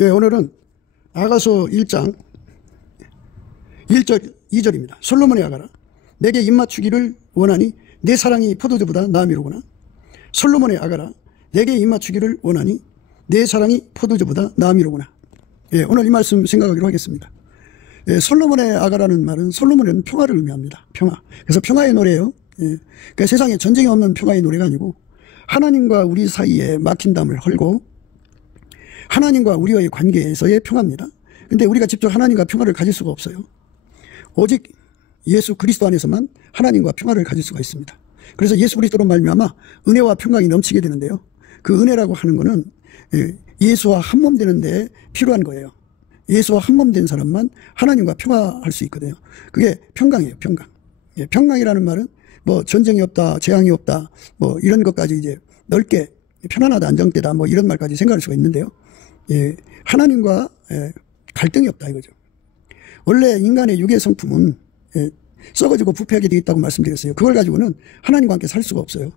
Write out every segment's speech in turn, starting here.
예, 오늘은 아가서 1장 1절 2절입니다. 솔로몬의 아가라, 내게 입맞추기를 원하니 내 사랑이 포도주보다 나음이로구나. 솔로몬의 아가라, 내게 입맞추기를 원하니 내 사랑이 포도주보다 나음이로구나. 예, 오늘 이 말씀 생각하기로 하겠습니다. 예, 솔로몬의 아가라는 말은 솔로몬은 평화를 의미합니다. 평화. 그래서 평화의 노래예요. 예, 그러니까 세상에 전쟁이 없는 평화의 노래가 아니고 하나님과 우리 사이에 막힌 담을 헐고 하나님과 우리와의 관계에서의 평화입니다. 근데 우리가 직접 하나님과 평화를 가질 수가 없어요. 오직 예수 그리스도 안에서만 하나님과 평화를 가질 수가 있습니다. 그래서 예수 그리스도로 말미암아 은혜와 평강이 넘치게 되는데요. 그 은혜라고 하는 것은 예수와 한몸 되는 데 필요한 거예요. 예수와 한몸 된 사람만 하나님과 평화할 수 있거든요. 그게 평강이에요. 평강. 예, 평강이라는 말은 뭐 전쟁이 없다, 재앙이 없다, 뭐 이런 것까지 이제 넓게 편안하다, 안정되다, 뭐 이런 말까지 생각할 수가 있는데요. 예, 하나님과 갈등이 없다 이거죠. 원래 인간의 육의 성품은 썩어지고 부패하게 되어 있다고 말씀드렸어요. 그걸 가지고는 하나님과 함께 살 수가 없어요.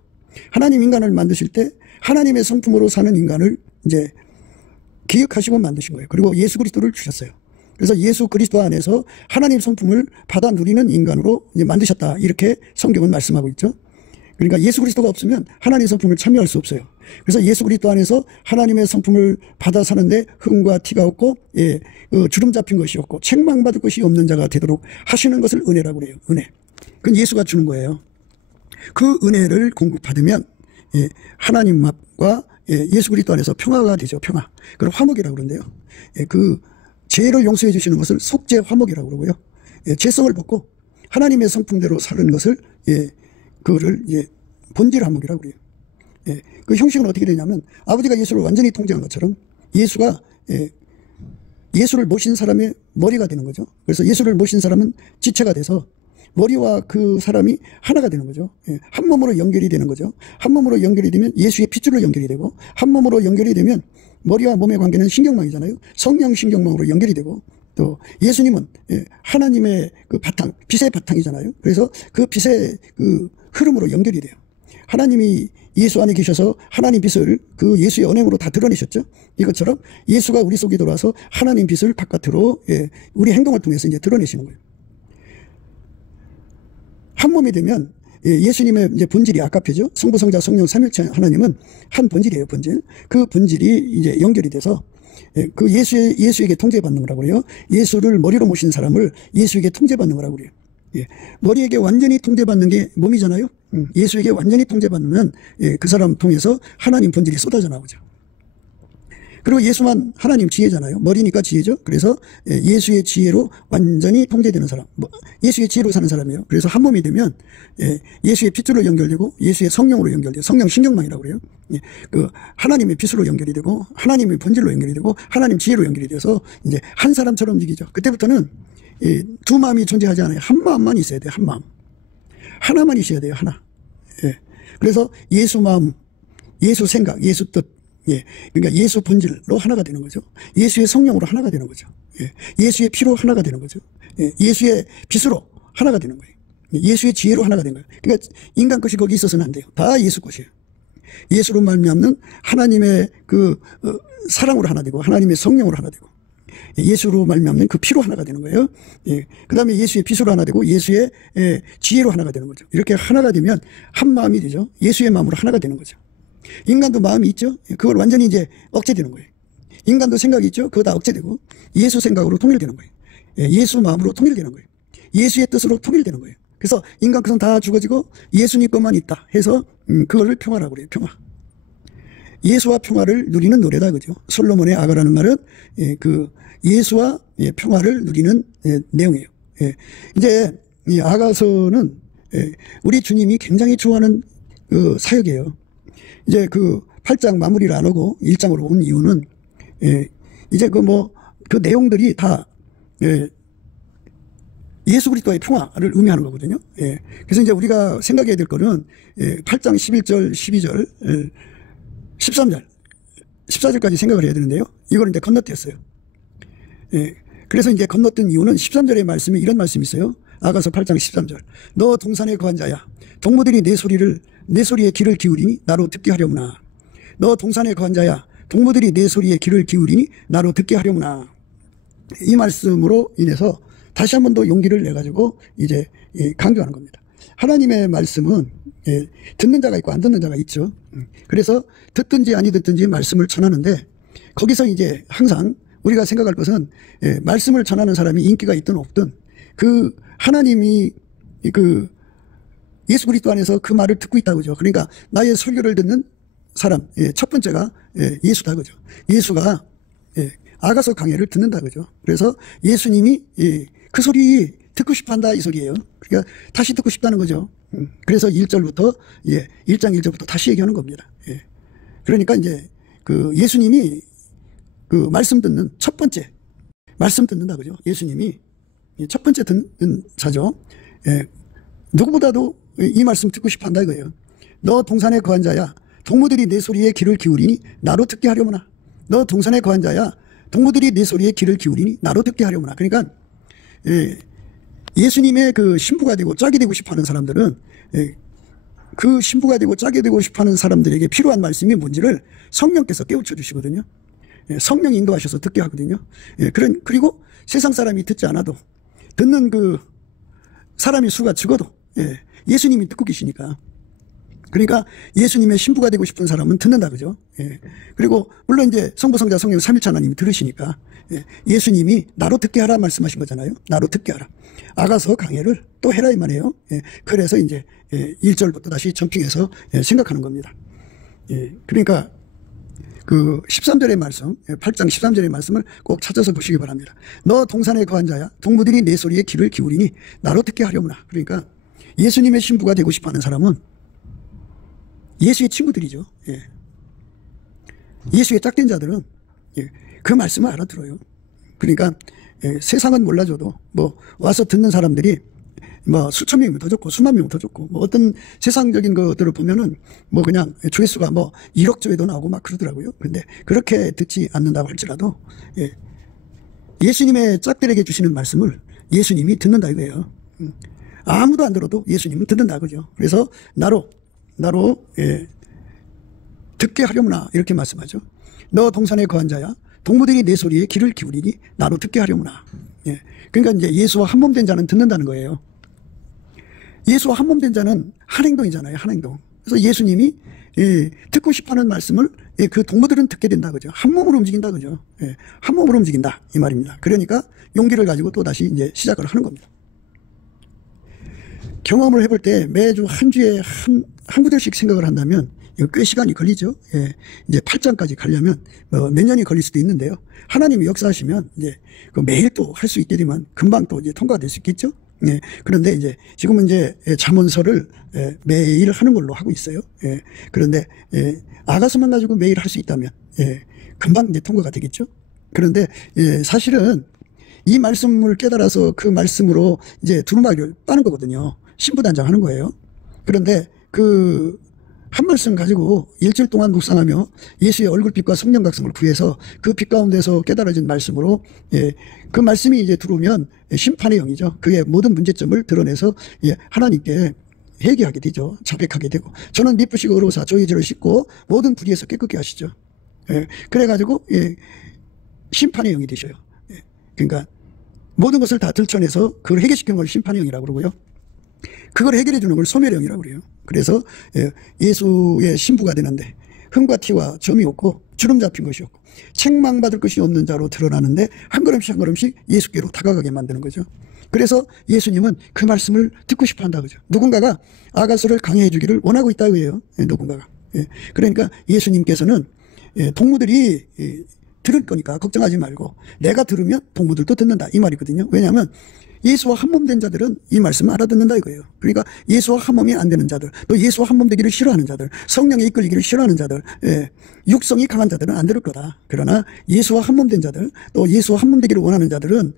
하나님 인간을 만드실 때 하나님의 성품으로 사는 인간을 이제 기획하시고 만드신 거예요. 그리고 예수 그리스도를 주셨어요. 그래서 예수 그리스도 안에서 하나님 성품을 받아 누리는 인간으로 이제 만드셨다. 이렇게 성경은 말씀하고 있죠. 그러니까 예수 그리스도가 없으면 하나님의 성품을 참여할 수 없어요. 그래서 예수 그리스도 안에서 하나님의 성품을 받아 사는데 흠과 티가 없고 주름 잡힌 것이 없고 책망받을 것이 없는 자가 되도록 하시는 것을 은혜라고 그래요. 은혜. 그건 예수가 주는 거예요. 그 은혜를 공급받으면 하나님과 예수 그리스도 안에서 평화가 되죠. 평화. 그걸 화목이라고 그러는데요. 그 죄를 용서해 주시는 것을 속죄 화목이라고 그러고요. 죄성을 벗고 하나님의 성품대로 사는 것을 그거를 본질 화목이라고 그래요. 그 형식은 어떻게 되냐면 아버지가 예수를 완전히 통제한 것처럼 예수가 예수를 모신 사람의 머리가 되는 거죠. 그래서 예수를 모신 사람은 지체가 돼서 머리와 그 사람이 하나가 되는 거죠. 한 몸으로 연결이 되는 거죠. 한 몸으로 연결이 되면 예수의 핏줄로 연결이 되고 한 몸으로 연결이 되면 머리와 몸의 관계는 신경망이잖아요. 성령 신경망으로 연결이 되고 또 예수님은 하나님의 그 바탕, 빛의 바탕이잖아요. 그래서 그 빛의 그 흐름으로 연결이 돼요. 하나님이 예수 안에 계셔서 하나님 빛을 그 예수의 언행으로 다 드러내셨죠. 이것처럼 예수가 우리 속에 들어와서 하나님 빛을 바깥으로 우리 행동을 통해서 이제 드러내시는 거예요. 한 몸이 되면 예수님의 이제 본질이 아까표죠. 성부, 성자, 성령, 삼일체 하나님은 한 본질이에요. 본질. 그 본질이 이제 연결이 돼서 그 예수에게 통제받는 거라고 그래요. 예수를 머리로 모신 사람을 예수에게 통제받는 거라고 그래요. 머리에게 완전히 통제받는 게 몸이잖아요. 예수에게 완전히 통제받으면 그 사람 통해서 하나님 본질이 쏟아져 나오죠. 그리고 예수만 하나님 지혜잖아요. 머리니까 지혜죠. 그래서 예수의 지혜로 완전히 통제되는 사람, 예수의 지혜로 사는 사람이에요. 그래서 한 몸이 되면 예수의 핏줄로 연결되고 예수의 성령으로 연결돼요. 성령 신경망이라고 그래요. 그 하나님의 빛으로 연결이 되고 하나님의 본질로 연결이 되고 하나님 지혜로 연결이 돼서 이제 한 사람처럼 움직이죠. 그때부터는 두 마음이 존재하지 않아요. 한 마음만 있어야 돼요. 한 마음. 하나만 있어야 돼요. 하나. 그래서 예수 마음, 예수 생각, 예수 뜻, 그러니까 예수 본질로 하나가 되는 거죠. 예수의 성령으로 하나가 되는 거죠. 예수의 피로 하나가 되는 거죠. 예수의 빛으로 하나가 되는 거예요. 예수의 지혜로 하나가 되는 거예요. 그러니까 인간 것이 거기 있어서는 안 돼요. 다 예수 것이에요. 예수로 말미암는 하나님의 그 사랑으로 하나 되고 하나님의 성령으로 하나 되고 예수로 말미암는 그 피로 하나가 되는 거예요. 그 다음에 예수의 빛으로 하나 되고 예수의 지혜로 하나가 되는 거죠. 이렇게 하나가 되면 한 마음이 되죠. 예수의 마음으로 하나가 되는 거죠. 인간도 마음이 있죠. 그걸 완전히 이제 억제되는 거예요. 인간도 생각이 있죠. 그거 다 억제되고 예수 생각으로 통일되는 거예요. 예수 마음으로 통일되는 거예요. 예수의 뜻으로 통일되는 거예요. 그래서 인간 것은 다 죽어지고 예수님 것만 있다 해서 그거를 평화라고 그래요. 평화. 예수와 평화를 누리는 노래다 그죠. 솔로몬의 아가라는 말은 그 예수와 평화를 누리는 내용이에요. 이제 이 아가서는 우리 주님이 굉장히 좋아하는 그 사역이에요. 이제 그 8장 마무리를 안 하고 1장으로 온 이유는 이제 그 내용들이 다 예수 그리스도의 평화를 의미하는 거거든요. 그래서 이제 우리가 생각해야 될 거는 8장 11절, 12절, 13절, 14절까지 생각을 해야 되는데요. 이거는 이제 건너뛰었어요. 그래서 이제 건너뛴 이유는 13절의 말씀에 이런 말씀이 있어요. 아가서 8장 13절. 너 동산에 거한 자야. 동무들이 내 소리에 귀를 기울이니 나로 듣게 하려무나. 너 동산에 거한 자야. 동무들이 내 소리에 귀를 기울이니 나로 듣게 하려무나. 이 말씀으로 인해서 다시 한 번 더 용기를 내가지고 이제 강조하는 겁니다. 하나님의 말씀은 듣는 자가 있고 안 듣는 자가 있죠. 그래서 듣든지 아니 듣든지 말씀을 전하는데, 거기서 이제 항상 우리가 생각할 것은 말씀을 전하는 사람이 인기가 있든 없든 그 하나님이 그 예수 그리스도 안에서 그 말을 듣고 있다 그죠. 그러니까 나의 설교를 듣는 사람 첫 번째가 예수다 그죠. 예수가 아가서 강해를 듣는다 그죠. 그래서 예수님이 그 소리 듣고 싶어 한다 이 소리예요. 그러니까 다시 듣고 싶다는 거죠. 그래서 1절부터 1장 1절부터 다시 얘기하는 겁니다. 그러니까 이제 그 예수님이 그 말씀 듣는 첫 번째 말씀 듣는다 그죠. 예수님이 첫 번째 듣는 자죠. 누구보다도 이 말씀 듣고 싶어 한다 이거예요. 너 동산에 거한 자야 동무들이 내 소리에 귀를 기울이니 나로 듣게 하려무나. 너 동산에 거한 자야 동무들이 내 소리에 귀를 기울이니 나로 듣게 하려무나. 그러니까 예수님의 그 신부가 되고 짝이 되고 싶어 하는 사람들은 그 신부가 되고 짝이 되고 싶어 하는 사람들에게 필요한 말씀이 뭔지를 성령께서 깨우쳐 주시거든요. 성령이 인도하셔서 듣게 하거든요. 그리고 세상 사람이 듣지 않아도 듣는 그 사람의 수가 적어도 예수님이 듣고 계시니까. 그러니까 예수님의 신부가 되고 싶은 사람은 듣는다 그죠. 그리고 물론 이제 성부 성자 성령 삼위일체 하나님이 들으시니까 예수님이 나로 듣게 하라 말씀하신 거잖아요. 나로 듣게 하라. 아가서 강해를 또 해라 이 말이에요. 그래서 이제 1절부터 다시 점핑해서 생각하는 겁니다. 그러니까 그 13절의 말씀, 8장 13절의 말씀을 꼭 찾아서 보시기 바랍니다. 너 동산에 거한 자야 동무들이 내 소리에 귀를 기울이니 나로 듣게 하려무나. 그러니까 예수님의 신부가 되고 싶어하는 사람은 예수의 친구들이죠. 예수의 짝된 자들은 그 말씀을 알아들어요. 그러니까 세상은 몰라줘도 뭐 와서 듣는 사람들이 뭐 수천 명이면 더 좋고 수만 명이면 더 좋고 뭐 어떤 세상적인 것들을 보면은 뭐 그냥 조회수가 뭐 1억 조회도 나오고 막 그러더라고요. 근데 그렇게 듣지 않는다고 할지라도 예수님의 짝들에게 주시는 말씀을 예수님이 듣는다 이거예요. 아무도 안 들어도 예수님은 듣는다 그죠. 그래서 나로 듣게 하려무나 이렇게 말씀하죠. 너 동산에 거한 자야 동무들이 내 소리에 귀를 기울이니 나로 듣게 하려무나. 그러니까 이제 예수와 한 몸 된 자는 듣는다는 거예요. 예수와 한 몸 된 자는 한 행동이잖아요. 한 행동. 그래서 예수님이 듣고 싶어하는 말씀을 그 동무들은 듣게 된다 그죠. 한 몸으로 움직인다 그죠. 한 몸으로 움직인다 이 말입니다. 그러니까 용기를 가지고 또 다시 이제 시작을 하는 겁니다. 경험을 해볼 때 매주 한 주에 한 구절씩 생각을 한다면 꽤 시간이 걸리죠. 이제 8장까지 가려면 몇 년이 걸릴 수도 있는데요. 하나님이 역사하시면 이제 매일 또 할 수 있게 되면 금방 또 이제 통과가 될 수 있겠죠. 그런데 이제 지금은 이제 잠언서를 매일 하는 걸로 하고 있어요. 그런데 아가서만 가지고 매일 할 수 있다면 금방 이제 통과가 되겠죠. 그런데 사실은 이 말씀을 깨달아서 그 말씀으로 이제 두루마기를 빠는 거거든요. 신부단장하는 거예요. 그런데 그 한 말씀 가지고 일주일 동안 묵상하며 예수의 얼굴빛과 성령 각성을 구해서 그 빛 가운데서 깨달아진 말씀으로 그 말씀이 이제 들어오면 심판의 영이죠. 그의 모든 문제점을 드러내서 하나님께 회개하게 되죠. 자백하게 되고 저는 미쁘시고 의로우사 저희 죄를 씻고 모든 불의에서 깨끗게 하시죠. 그래가지고 심판의 영이 되셔요. 그러니까 모든 것을 다 들춰내서 그걸 해결시키는 걸 심판의 영이라고 그러고요. 그걸 해결해 주는 걸 소멸의 영이라고 그래요. 그래서 예수의 신부가 되는데 흠과 티와 점이 없고 주름 잡힌 것이 없고 책망받을 것이 없는 자로 드러나는데 한 걸음씩 한 걸음씩 예수께로 다가가게 만드는 거죠. 그래서 예수님은 그 말씀을 듣고 싶어 한다 그죠. 누군가가 아가서를 강해해 주기를 원하고 있다고 해요. 누군가가. 그러니까 예수님께서는 동무들이 들을 거니까 걱정하지 말고 내가 들으면 동무들도 듣는다 이 말이거든요. 왜냐하면 예수와 한 몸 된 자들은 이 말씀을 알아듣는다 이거예요. 그러니까 예수와 한 몸이 안 되는 자들, 또 예수와 한 몸 되기를 싫어하는 자들, 성령에 이끌리기를 싫어하는 자들, 육성이 강한 자들은 안 들을 거다. 그러나 예수와 한 몸 된 자들, 또 예수와 한 몸 되기를 원하는 자들은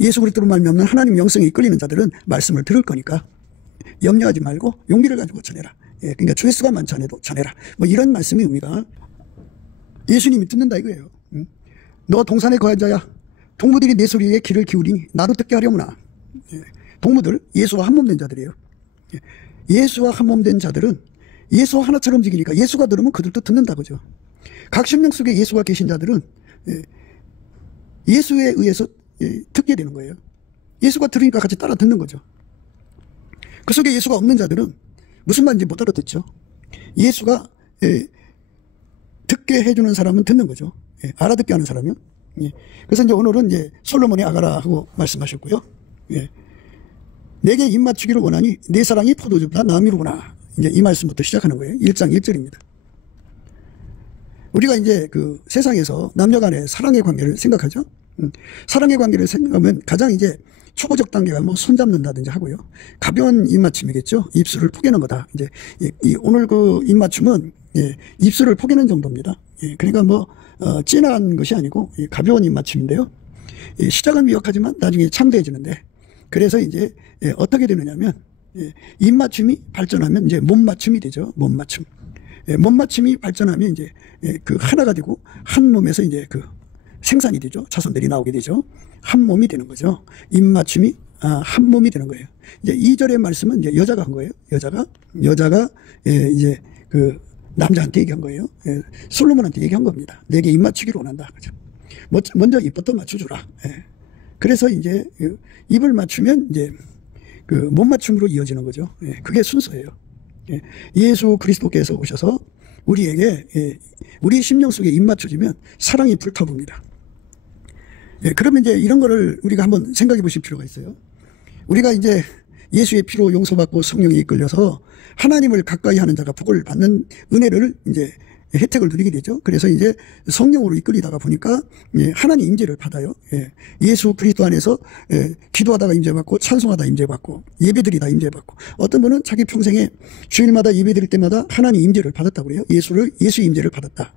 예수 그리스도로 말미암는 하나님 영성에 이끌리는 자들은 말씀을 들을 거니까 염려하지 말고 용기를 가지고 전해라. 그러니까 조회수가 많지 않아도 전해라. 뭐 이런 말씀의 의미가 예수님이 듣는다 이거예요. 너 동산에 거한 자야 동무들이 내 소리에 귀를 기울이니 나도 듣게 하려무나. 동무들 예수와 한 몸 된 자들이에요. 예수와 한 몸 된 자들은 예수와 하나처럼 움직이니까 예수가 들으면 그들도 듣는다 그죠. 각 심령 속에 예수가 계신 자들은 예수에 의해서 듣게 되는 거예요. 예수가 들으니까 같이 따라 듣는 거죠. 그 속에 예수가 없는 자들은 무슨 말인지 못 알아듣죠. 예수가 듣게 해주는 사람은 듣는 거죠. 알아듣게 하는 사람이요. 그래서 이제 오늘은 이제 솔로몬의 아가라 하고 말씀하셨고요. 내게 입맞추기를 원하니 내 사랑이 포도주보다 나음이로구나. 이제 이 말씀부터 시작하는 거예요. 1장 1절입니다. 우리가 이제 그 세상에서 남녀 간의 사랑의 관계를 생각하죠. 사랑의 관계를 생각하면 가장 이제 초보적 단계가 뭐 손잡는다든지 하고요. 가벼운 입맞춤이겠죠. 입술을 포개는 거다. 이제 오늘 그 입맞춤은 입술을 포개는 정도입니다. 그러니까 뭐 진한 것이 아니고 가벼운 입맞춤인데요. 시작은 미약하지만 나중에 참대해지는데, 그래서 이제 어떻게 되느냐면 입맞춤이 발전하면 이제 몸맞춤이 되죠. 몸맞춤. 몸맞춤이 발전하면 이제 그 하나가 되고 한 몸에서 이제 그 생산이 되죠. 자손들이 나오게 되죠. 한 몸이 되는 거죠. 입맞춤이 한 몸이 되는 거예요. 이제 2절의 말씀은 이제 여자가 한 거예요. 여자가 이제 그 남자한테 얘기한 거예요. 솔로몬한테 얘기한 겁니다. 내게 입맞추기를 원한다. 그죠? 먼저 입부터 맞춰주라. 그래서 이제 입을 맞추면 이제 그 못 맞춤으로 이어지는 거죠. 그게 순서예요. 예수 그리스도께서 오셔서 우리에게 우리 심령 속에 입 맞춰지면 사랑이 불타봅니다. 그러면 이제 이런 거를 우리가 한번 생각해 보실 필요가 있어요. 우리가 이제 예수의 피로 용서받고 성령이 이끌려서 하나님을 가까이 하는 자가 복을 받는 은혜를 이제 혜택을 누리게 되죠. 그래서 이제 성령으로 이끌리다가 보니까 하나님 임재를 받아요. 예수 그리스도 안에서 기도하다가 임재받고 찬송하다 임재받고 예배드리다 임재받고, 어떤 분은 자기 평생에 주일마다 예배드릴 때마다 하나님 임재를 받았다고 그래요. 예수 임재를 받았다.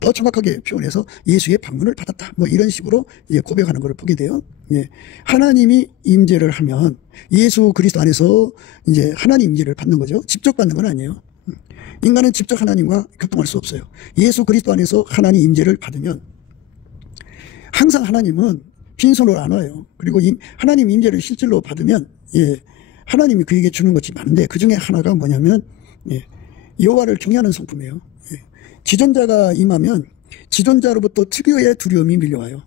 더 정확하게 표현해서 예수의 방문을 받았다. 뭐 이런 식으로 고백하는 것을 보게 돼요. 하나님이 임재를 하면 예수 그리스도 안에서 이제 하나님 임재를 받는 거죠. 직접 받는 건 아니에요. 인간은 직접 하나님과 교통할 수 없어요. 예수 그리스도 안에서 하나님 임재를 받으면 항상 하나님은 빈손으로 안 와요. 그리고 하나님 임재를 실질로 받으면 하나님이 그에게 주는 것이 많은데, 그 중에 하나가 뭐냐면 여호와를 경외하는 성품이에요. 지존자가 임하면 지존자로부터 특유의 두려움이 밀려와요.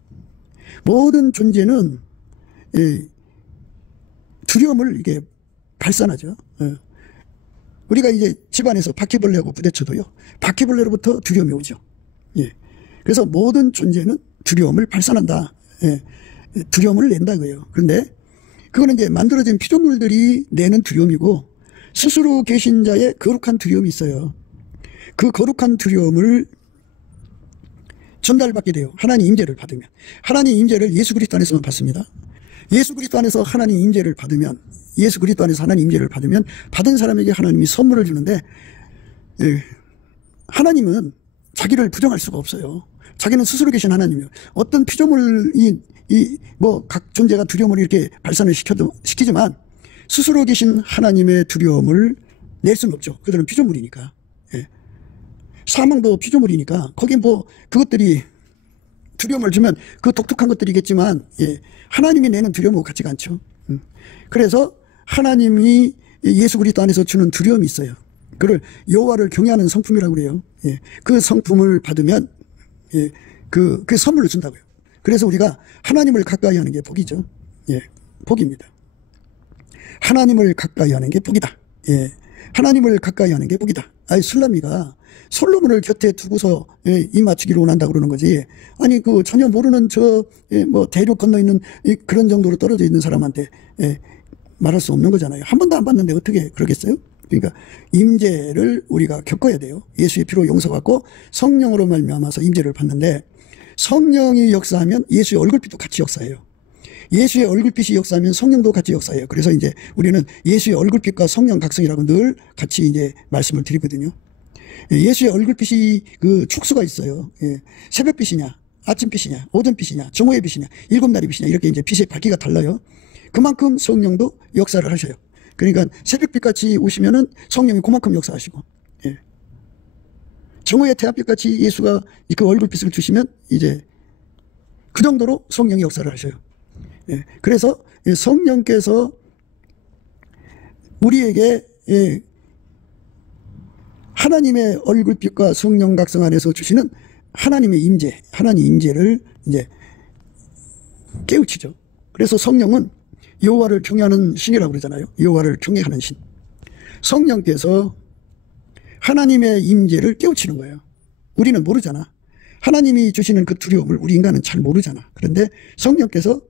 모든 존재는 두려움을 이게 발산하죠. 우리가 이제 집안에서 바퀴벌레하고 부딪혀도요, 바퀴벌레로부터 두려움이 오죠. 그래서 모든 존재는 두려움을 발산한다. 두려움을 낸다 그래요. 그런데 그거는 이제 만들어진 피조물들이 내는 두려움이고, 스스로 계신 자의 거룩한 두려움이 있어요. 그 거룩한 두려움을 전달받게 돼요. 하나님 임재를 받으면. 하나님 임재를 예수 그리스도 안에서만 받습니다. 예수 그리스도 안에서 하나님 임재를 받으면, 예수 그리스도 안에서 하나님 임재를 받으면 받은 사람에게 하나님이 선물을 주는데, 하나님은 자기를 부정할 수가 없어요. 자기는 스스로 계신 하나님이요. 어떤 피조물이 뭐 각 존재가 두려움을 이렇게 발산을 시키지만 스스로 계신 하나님의 두려움을 낼 수는 없죠. 그들은 피조물이니까. 사망도 피조물이니까 거기 뭐 그것들이 두려움을 주면 그 독특한 것들이겠지만 하나님이 내는 두려움하고 같지가 않죠. 그래서 하나님이 예수 그리스도 안에서 주는 두려움이 있어요. 그걸 여호와를 경외하는 성품이라고 그래요. 그 성품을 받으면 그 선물을 준다고요. 그래서 우리가 하나님을 가까이 하는 게 복이죠. 복입니다. 하나님을 가까이 하는 게 복이다. 하나님을 가까이 하는 게 복이다. 아니, 술람이가 솔로몬을 곁에 두고서 입 맞추기를 원한다 그러는 거지. 아니, 그 전혀 모르는 뭐 대륙 건너 있는 그런 정도로 떨어져 있는 사람한테 말할 수 없는 거잖아요. 한 번도 안 봤는데 어떻게 그러겠어요? 그러니까 임재를 우리가 겪어야 돼요. 예수의 피로 용서받고 성령으로 말미암아서 임재를 받는데, 성령이 역사하면 예수의 얼굴빛도 같이 역사해요. 예수의 얼굴빛이 역사하면 성령도 같이 역사해요. 그래서 이제 우리는 예수의 얼굴빛과 성령 각성이라고 늘 같이 이제 말씀을 드리거든요. 예수의 얼굴빛이 그 촉수가 있어요. 새벽빛이냐, 아침빛이냐, 오전빛이냐, 정오의 빛이냐, 일곱날의 빛이냐, 이렇게 이제 빛의 밝기가 달라요. 그만큼 성령도 역사를 하셔요. 그러니까 새벽빛같이 오시면은 성령이 그만큼 역사하시고, 정오의 태양빛같이 예수가 그 얼굴빛을 주시면 이제 그 정도로 성령이 역사를 하셔요. 그래서 성령께서 우리에게 하나님의 얼굴빛과 성령 각성 안에서 주시는 하나님의 임재, 하나님 임재를 이제 깨우치죠. 그래서 성령은 여호와를 경외하는 신이라고 그러잖아요. 여호와를 경외하는 신. 성령께서 하나님의 임재를 깨우치는 거예요. 우리는 모르잖아. 하나님이 주시는 그 두려움을 우리 인간은 잘 모르잖아. 그런데 성령께서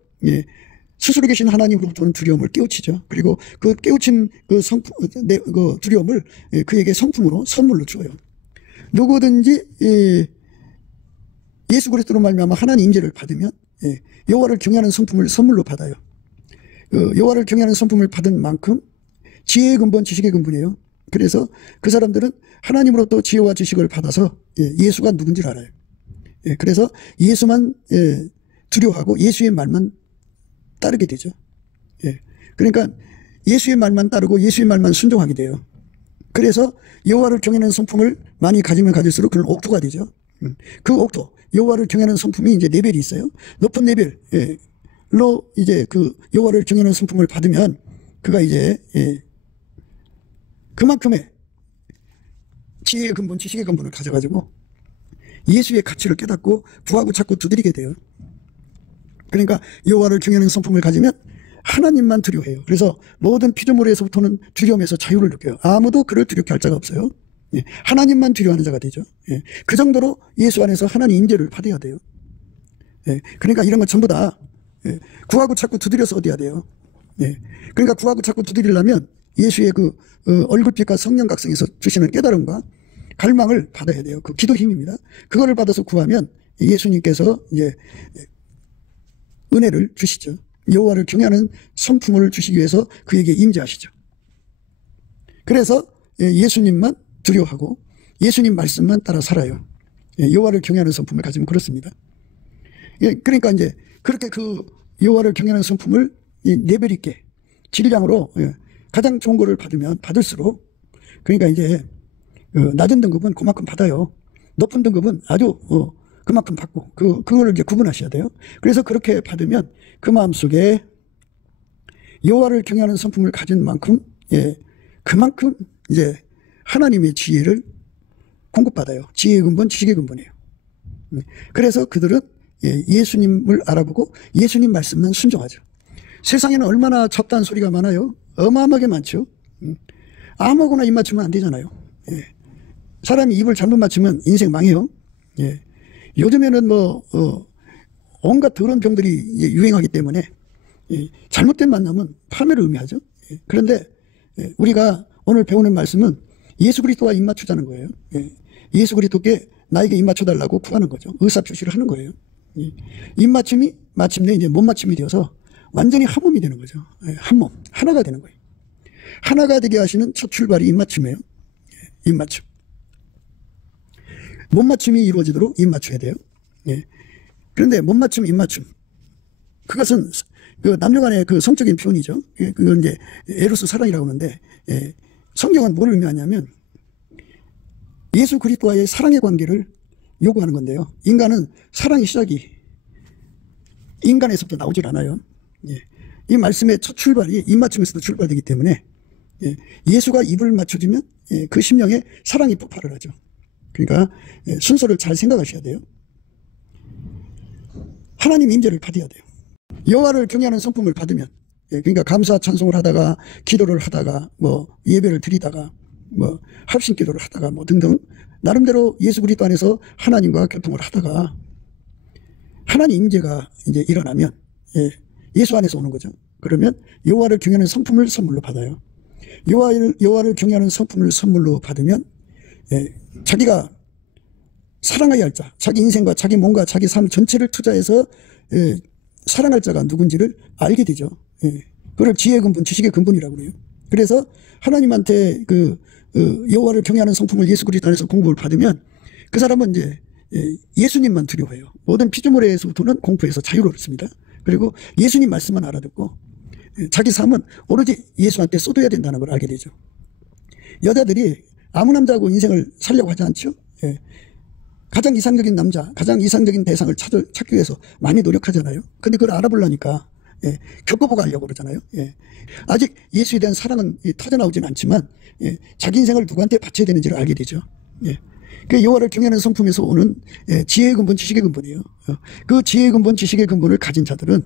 스스로 계신 하나님으로부터 오는 두려움을 깨우치죠. 그리고 그 깨우친 그 두려움을 그에게 성품으로 선물로 주어요. 누구든지 예수 그리스도로 말미암아 하나님 임재를 받으면 여호와를 경외하는 성품을 선물로 받아요. 여호와를 경외하는 성품을 받은 만큼 지혜의 근본, 지식의 근본이에요. 그래서 그 사람들은 하나님으로부터 지혜와 지식을 받아서 예수가 누군지를 알아요. 그래서 예수만 두려워하고 예수의 말만 따르게 되죠. 그러니까 예수의 말만 따르고 예수의 말만 순종하게 돼요. 그래서 여호와를 경외하는 성품을 많이 가지면 가질수록 그런 옥토가 되죠. 그 옥토, 여호와를 경외하는 성품이 이제 레벨이 있어요. 높은 레벨로 이제 그 여호와를 경외하는 성품을 받으면 그가 이제 그만큼의 지혜의 근본, 지식의 근본을 가져가지고 예수의 가치를 깨닫고 구하고 찾고 두드리게 돼요. 그러니까 여호와를 경외하는 성품을 가지면 하나님만 두려워해요. 그래서 모든 피조물에서부터는 두려움에서 자유를 느껴요. 아무도 그를 두렵게 할 자가 없어요. 하나님만 두려워하는 자가 되죠. 그 정도로 예수 안에서 하나님 임재를 받아야 돼요. 그러니까 이런 건 전부 다 구하고 찾고 두드려서 얻어야 돼요. 그러니까 구하고 찾고 두드리려면 예수의 그 얼굴빛과 성령 각성에서 주시는 깨달음과 갈망을 받아야 돼요. 그 기도 힘입니다. 그거를 받아서 구하면 예수님께서 이제 은혜를 주시죠. 여호와를 경외하는 성품을 주시기 위해서 그에게 임재하시죠. 그래서 예수님만 두려워하고 예수님 말씀만 따라 살아요. 여호와를 경외하는 성품을 가지면 그렇습니다. 그러니까 이제 그렇게 그 여호와를 경외하는 성품을 레벨 있게 질량으로 가장 좋은 거를 받으면 받을수록, 그러니까 이제 낮은 등급은 그만큼 받아요. 높은 등급은 아주 그만큼 받고 그거를 이제 구분하셔야 돼요. 그래서 그렇게 받으면 그 마음속에 여호와를 경외하는 성품을 가진 만큼 그만큼 이제 하나님의 지혜를 공급받아요. 지혜의 근본, 지식의 근본이에요. 그래서 그들은 예수님을 알아보고 예수님 말씀만 순종하죠. 세상에는 얼마나 잡다한 소리가 많아요. 어마어마하게 많죠. 아무거나 입 맞추면 안 되잖아요. 사람이 입을 잘못 맞추면 인생 망해요. 요즘에는 온갖 더러운 병들이 유행하기 때문에 잘못된 만남은 파멸을 의미하죠. 그런데 우리가 오늘 배우는 말씀은 예수 그리스도와 입 맞추자는 거예요. 예수 그리스도께 나에게 입 맞춰달라고 구하는 거죠. 의사표시를 하는 거예요. 입 맞춤이 마침내 이제 몸 맞춤이 되어서 완전히 한 몸이 되는 거죠. 한 몸, 하나가 되는 거예요. 하나가 되게 하시는 첫 출발이 입 맞춤이에요. 입 맞춤. 몸 맞춤이 이루어지도록 입 맞춰야 돼요. 그런데 몸 맞춤, 입 맞춤. 그것은 그 남녀 간의 그 성적인 표현이죠. 그건 이제 에로스 사랑이라고 하는데, 성경은 뭘 의미하냐면 예수 그리스도와의 사랑의 관계를 요구하는 건데요. 인간은 사랑의 시작이 인간에서부터 나오질 않아요. 이 말씀의 첫 출발이 입 맞춤에서도 출발되기 때문에 예수가 입을 맞춰주면 그 심령에 사랑이 폭발을 하죠. 그러니까 순서를 잘 생각하셔야 돼요. 하나님 임재를 받아야 돼요. 여호와를 경외하는 성품을 받으면, 그러니까 감사 찬송을 하다가 기도를 하다가 예배를 드리다가 합심 기도를 하다가 등등 나름대로 예수 그리스도 안에서 하나님과 교통을 하다가 하나님 임재가 이제 일어나면 예수 안에서 오는 거죠. 그러면 여호와를 경외하는 성품을 선물로 받아요. 여호와를 경외하는 성품을 선물로 받으면 자기가 사랑해야 할 자, 자기 인생과 자기 몸과 자기 삶 전체를 투자해서 사랑할 자가 누군지를 알게 되죠. 그걸 지혜의 근본, 지식의 근본이라고 그래요. 그래서 하나님한테 여호와를 경외하는 성품을 예수 그리스도 안에서 공부를 받으면 그 사람은 이제 예수님만 두려워해요. 모든 피조물에서부터는 공포에서 자유를 얻습니다. 그리고 예수님 말씀만 알아듣고 자기 삶은 오로지 예수한테 쏟아야 된다는 걸 알게 되죠. 여자들이 아무 남자하고 인생을 살려고 하지 않죠. 가장 이상적인 남자, 가장 이상적인 대상을 찾기 위해서 많이 노력하잖아요. 근데 그걸 알아보려니까 예, 겪어보고 하려고 그러잖아요. 예. 아직 예수에 대한 사랑은 터져나오진 않지만 자기 인생을 누구한테 바쳐야 되는지를 알게 되죠. 예. 그 여호와를 경외하는 성품에서 오는 지혜의 근본, 지식의 근본이에요. 그 지혜의 근본, 지식의 근본을 가진 자들은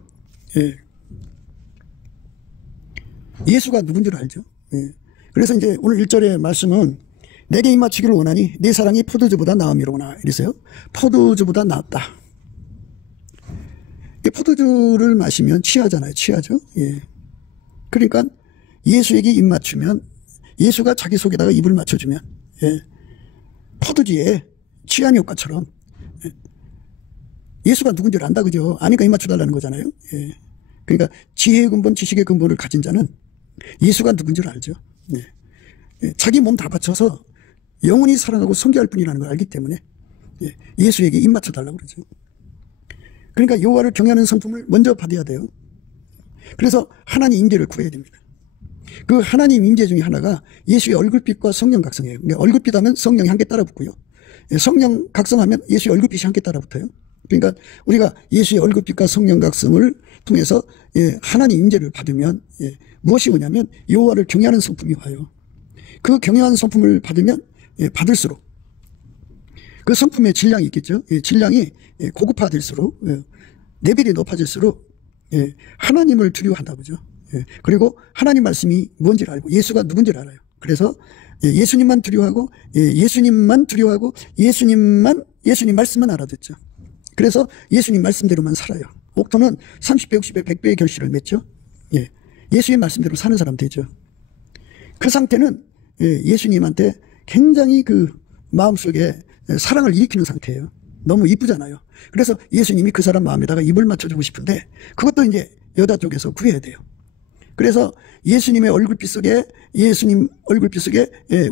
예수가 누군 줄 알죠. 예. 그래서 이제 오늘 1절의 말씀은 내게 입맞추기를 원하니 내 사랑이 포도주보다 나음이로구나 이랬어요. 포도주보다 낫다. 포도주를 마시면 취하잖아요. 취하죠. 예. 그러니까 예수에게 입 맞추면 예수가 자기 속에다가 입을 맞춰주면 포도주에 취한 효과처럼 예수가 누군지를 안다 그죠. 아니까 입 맞춰달라는 거잖아요. 예. 그러니까 지혜의 근본, 지식의 근본을 가진 자는 예수가 누군지를 알죠. 예. 자기 몸 다 바쳐서 영원히 사랑하고 섬겨할 뿐이라는 걸 알기 때문에 예수에게 입 맞춰달라고 그러죠. 그러니까 여호와를 경외하는 성품을 먼저 받아야 돼요. 그래서 하나님 임재를 구해야 됩니다. 그 하나님 임재 중에 하나가 예수의 얼굴빛과 성령 각성이에요. 그러니까 얼굴빛 하면 성령이 함께 따라 붙고요. 성령 각성하면 예수의 얼굴빛이 함께 따라 붙어요. 그러니까 우리가 예수의 얼굴빛과 성령 각성을 통해서 하나님 임재를 받으면 무엇이 오냐면 여호와를 경외하는 성품이 와요. 그 경외하는 성품을 받으면 받을수록 그 성품의 질량이 있겠죠. 질량이 고급화될수록 레벨이 높아질수록 하나님을 두려워한다 그죠. 그리고 하나님 말씀이 뭔지를 알고 예수가 누군지를 알아요. 그래서 예수님만 두려워하고 예수님만 두려워하고 예수님 말씀만 알아듣죠. 그래서 예수님 말씀대로만 살아요. 옥토는 30배, 60배, 100배의 결실을 맺죠. 예수의 말씀대로 사는 사람 되죠. 그 상태는 예수님한테 굉장히 그 마음속에 사랑을 일으키는 상태예요. 너무 이쁘잖아요. 그래서 예수님이 그 사람 마음에다가 입을 맞춰주고 싶은데 그것도 이제 여자 쪽에서 구해야 돼요. 그래서 예수님의 얼굴빛 속에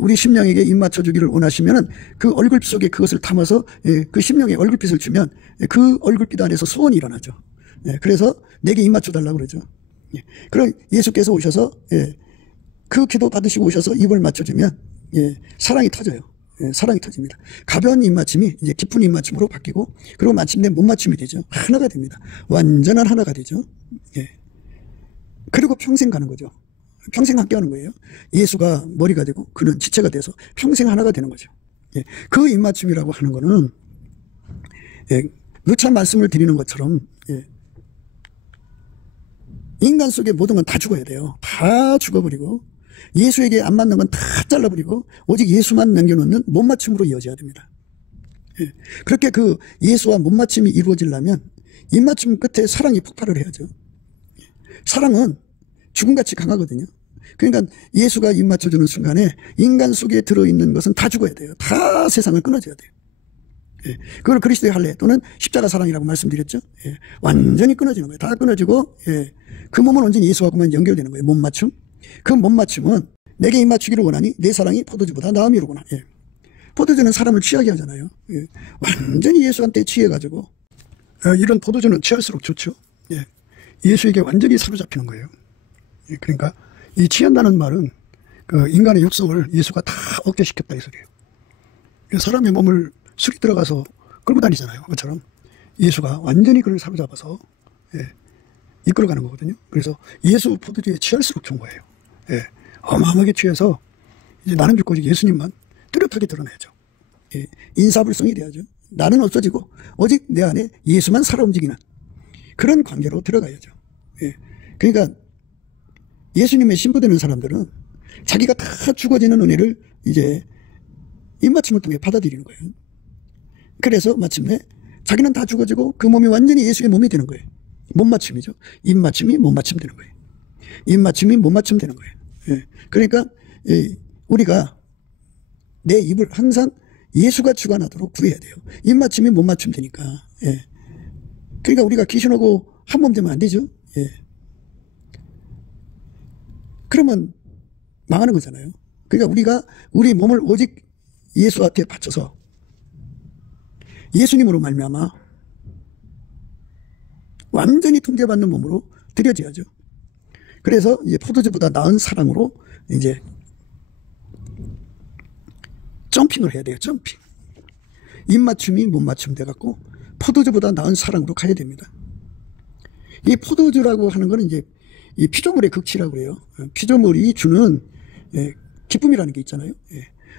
우리 심령에게 입 맞춰주기를 원하시면은 그 얼굴빛 속에 그것을 담아서 그 심령에 얼굴빛을 주면 그 얼굴빛 안에서 소원이 일어나죠. 그래서 내게 입 맞춰달라고 그러죠. 그럼 예수께서 오셔서 그 기도 받으시고 오셔서 입을 맞춰주면 사랑이 터져요. 사랑이 터집니다. 가벼운 입맞춤이 이제 깊은 입맞춤으로 바뀌고 그리고 마침내 못맞춤이 되죠. 하나가 됩니다. 완전한 하나가 되죠. 그리고 평생 가는 거죠. 평생 함께 하는 거예요. 예수가 머리가 되고 그는 지체가 돼서 평생 하나가 되는 거죠. 그 입맞춤이라고 하는 거는 누차 말씀을 드리는 것처럼 인간 속의 모든 건 다 죽어야 돼요. 다 죽어버리고 예수에게 안 맞는 건 다 잘라버리고 오직 예수만 남겨놓는 못맞춤으로 이어져야 됩니다. 그렇게 그 예수와 못맞춤이 이루어지려면 입맞춤 끝에 사랑이 폭발을 해야죠. 사랑은 죽음같이 강하거든요. 그러니까 예수가 입 맞춰주는 순간에 인간 속에 들어있는 것은 다 죽어야 돼요. 다 세상을 끊어져야 돼요. 그걸 그리스도의 할례 또는 십자가 사랑이라고 말씀드렸죠. 완전히 끊어지는 거예요. 다 끊어지고 그 몸은 온전히 예수하고만 연결되는 거예요. 몸맞춤. 그 몸맞춤은 내게 입 맞추기를 원하니 내 사랑이 포도주보다 나음이로구나. 포도주는 사람을 취하게 하잖아요. 완전히 예수한테 취해가지고 이런 포도주는 취할수록 좋죠. 예수에게 완전히 사로잡히는 거예요. 그러니까 이 취한다는 말은 그 인간의 육성을 예수가 다 억제시켰다 이 소리예요. 사람의 몸을 술이 들어가서 끌고 다니잖아요. 그것처럼 예수가 완전히 그를 사로잡아서 이끌어가는 거거든요. 그래서 예수 포도주에 취할수록 좋은 거예요. 어마어마하게 취해서 이제 나는 믿고 예수님만 뚜렷하게 드러내야죠. 인사불성이 돼야죠. 나는 없어지고 오직 내 안에 예수만 살아 움직이는 그런 관계로 들어가야죠. 그러니까 예수님의 신부되는 사람들은 자기가 다 죽어지는 은혜를 이제 입맞춤을 통해 받아들이는 거예요. 그래서 마침내 자기는 다 죽어지고 그 몸이 완전히 예수의 몸이 되는 거예요. 몸맞춤이죠. 입맞춤이 몸맞춤 되는 거예요. 입맞춤이 몸맞춤 되는 거예요. 그러니까 우리가 내 입을 항상 예수가 주관하도록 구해야 돼요. 입맞춤이 몸맞춤 되니까. 그러니까 우리가 귀신하고 한 몸 되면 안 되죠. 그러면 망하는 거잖아요. 그러니까 우리가 우리 몸을 오직 예수한테 바쳐서 예수님으로 말미암아 완전히 통제받는 몸으로 드려져야죠. 그래서 이제 포도주보다 나은 사랑으로 이제 점핑을 해야 돼요. 점핑. 입맞춤이 몸맞춤 돼갖고 포도주보다 나은 사랑으로 가야 됩니다. 이 포도주라고 하는 거는 이제 이 피조물의 극치라고 그래요. 피조물이 주는 기쁨이라는 게 있잖아요.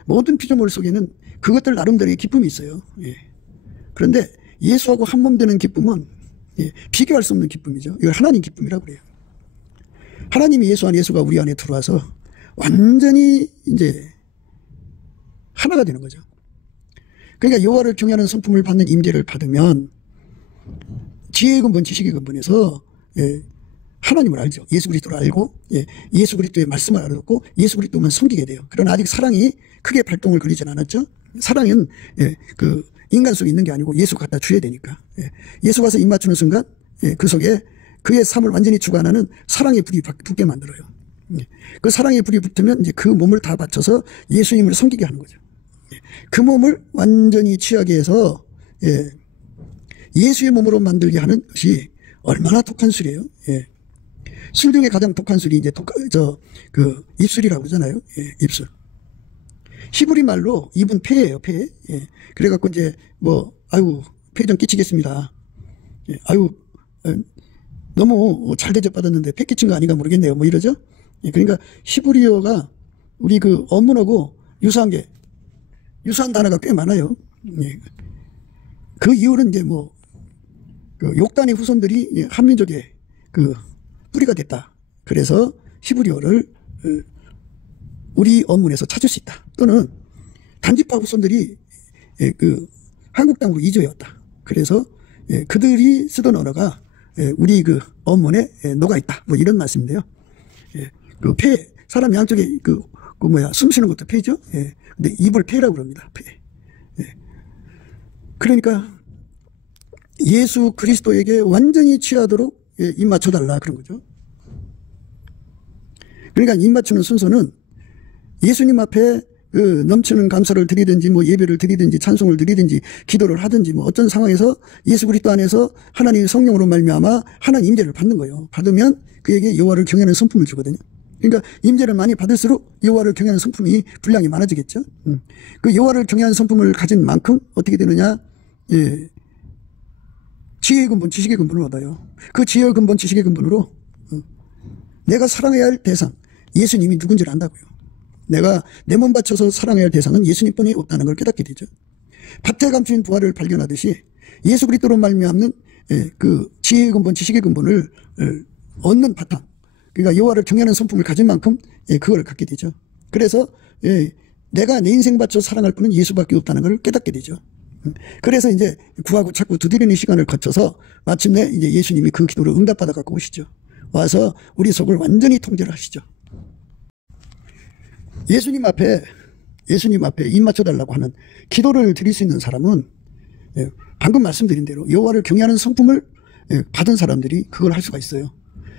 모든 피조물 속에는 그것들 나름대로의 기쁨이 있어요. 그런데 예수하고 한 몸 되는 기쁨은 비교할 수 없는 기쁨이죠. 이걸 하나님 기쁨이라고 그래요. 하나님이 예수 안에, 예수가 우리 안에 들어와서 완전히 이제 하나가 되는 거죠. 그러니까 여호와를 경외하는 성품을 받는 임재를 받으면 지혜의 근본, 지식의 근본에서 하나님을 알죠. 예수 그리스도를 알고 예수 그리스도의 말씀을 알았고 예수 그리스도만 섬기게 돼요. 그러나 아직 사랑이 크게 발동을 걸리진 않았죠. 사랑은 그 인간 속에 있는 게 아니고 예수 갖다 줘야 되니까. 예수 가서 입 맞추는 순간 그 속에 그의 삶을 완전히 주관하는 사랑의 불이 붙게 만들어요. 그 사랑의 불이 붙으면 이제 그 몸을 다 바쳐서 예수님을 섬기게 하는 거죠. 그 몸을 완전히 취하게 해서 예수의 몸으로 만들게 하는 것이 얼마나 독한 술이에요. 술 중에 가장 독한 술이 이제 그 입술이라고 그러잖아요. 입술. 히브리 말로 입은 폐예요, 폐. 그래갖고 이제 아유, 폐 좀 끼치겠습니다. 아유, 너무 잘 대접받았는데 폐 끼친 거 아닌가 모르겠네요. 뭐 이러죠. 그러니까 히브리어가 우리 그 어문하고 유사한 단어가 꽤 많아요. 그 이유는 이제 그 욕단의 후손들이 한민족의 그 뿌리가 됐다. 그래서 히브리어를 우리 어문에서 찾을 수 있다. 또는 단지파 후손들이 그 한국 땅으로 이주해왔다. 그래서 그들이 쓰던 언어가 우리 그 어문에 녹아 있다. 뭐 이런 말씀인데요. 그 폐, 사람 양쪽에 숨 쉬는 것도 폐죠. 근데 입을 폐라고 그럽니다. 폐. 그러니까 예수 그리스도에게 완전히 취하도록 입 맞춰달라 그런 거죠. 그러니까 입 맞추는 순서는 예수님 앞에 그 넘치는 감사를 드리든지 예배를 드리든지 찬송을 드리든지 기도를 하든지 어떤 상황에서 예수 그리스도 안에서 하나님 성령으로 말미암아 하나님 임재를 받는 거예요. 받으면 그에게 여호와를 경외하는 성품을 주거든요. 그러니까 임재를 많이 받을수록 여호와를 경외하는 성품이 분량이 많아지겠죠. 그 여호와를 경외하는 성품을 가진 만큼 어떻게 되느냐? 지혜의 근본, 지식의 근본을 얻어요. 그 지혜의 근본, 지식의 근본으로 내가 사랑해야 할 대상, 예수님이 누군지를 안다고요. 내가 내 몸 바쳐서 사랑해야 할 대상은 예수님뿐이 없다는 걸 깨닫게 되죠. 밭에 감춘 부활을 발견하듯이 예수 그리스도로 말미암는 그 지혜의 근본, 지식의 근본을 얻는 바탕, 그러니까 여호와를 경외하는 성품을 가진 만큼 그걸 갖게 되죠. 그래서 내가 내 인생 바쳐 사랑할 분은 예수밖에 없다는 걸 깨닫게 되죠. 그래서 이제 구하고 찾고 두드리는 시간을 거쳐서 마침내 이제 예수님이 그 기도를 응답받아 갖고 오시죠. 와서 우리 속을 완전히 통제를 하시죠. 예수님 앞에 입 맞춰달라고 하는 기도를 드릴 수 있는 사람은 방금 말씀드린 대로 여호와를 경외하는 성품을 받은 사람들이 그걸 할 수가 있어요.